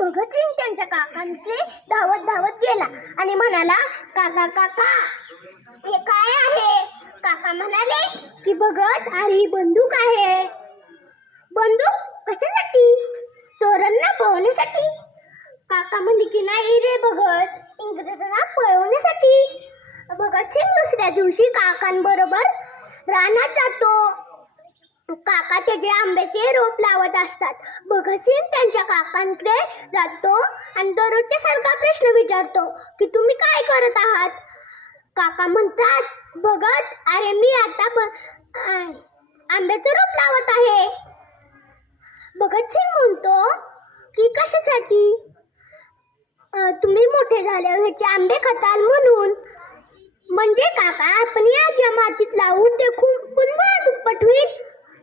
भगतसिंग त्यांच्या काकांचे धावत धावत गेला आणि म्हणाला, काका काका हे काय आहे? काका म्हणाले की भगत, अरे ही बंदूक आहे. बंदूक कशासाठी? चोरांना पळवण्यासाठी. काका म्हणले की नाही रे भगत, इंग्रजांना पळवण्यासाठी. भगतसिंग दुसऱ्या दिवशी काकांबरोबर रानात जातो. काका त्याचे आंब्याचे रोप लावत असतात. भगतसिंग त्यांच्या काकांकडे जातो आणि दररोजच्या सारखा प्रश्न विचारतो की तुम्ही काय करत आहात? काका म्हणतात, भगत, अरे मी आता आंब्याचं रोप लावत आहे. भगतसिंग म्हणतो की कशासाठी? तुम्ही मोठे झाल्यावर ह्याचे आंबे खाताल म्हणून. म्हणजे काका, आपण या मातीत लावून ते खूप पुन्हा दुप्पट होईल.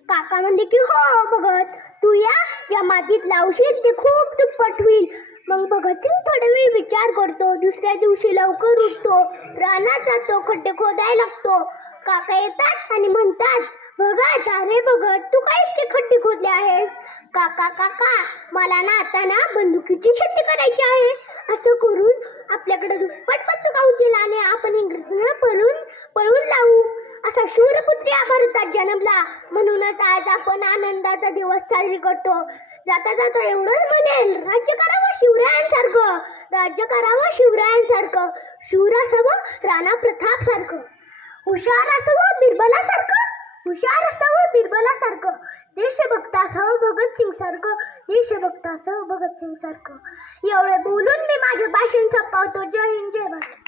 काका म्हणले की हो भगत, तू या मातीत लावशील ते खूप दुप्पट होईल. मग भगतसिंग थोडा वेळ विचार करतो. दुसऱ्या दिवशी लवकर उठतो, रानात जातो, खड्डे खोदायला लागतो. काका येतात आणि म्हणतात, भगत, अरे भगत, तू काय इतके खड्डे खोदले आहेस? काका काका, मला ना आता ना बंदुकीची शेती करायची आहे. असं करून आपल्याकडे दुप्पट बंदुका होतील आणि आपण इंग्रजांना पळून लावू. असा शूरपुत्री भारतात जन्मला. म्हणूनच आज आपण आनंदाचा दिवस साजरी करतो. जाता जाता एवढंच म्हणेल, राज्य करावं शिवरायांसारखं, राज्य करावं शिवरायांसारखं, शूर असावं राणा प्रताप सारखं, हुशार असावं बिरबलासारखं, हुशार असावं बिरबलासारखं, देशभक्त असावं भगतसिंग सारखं, देशभक्त असावं भगतसिंग सारखं. एवढे बोलून मी माझे भाषण संपवतो. जय हिंद, जय भारत.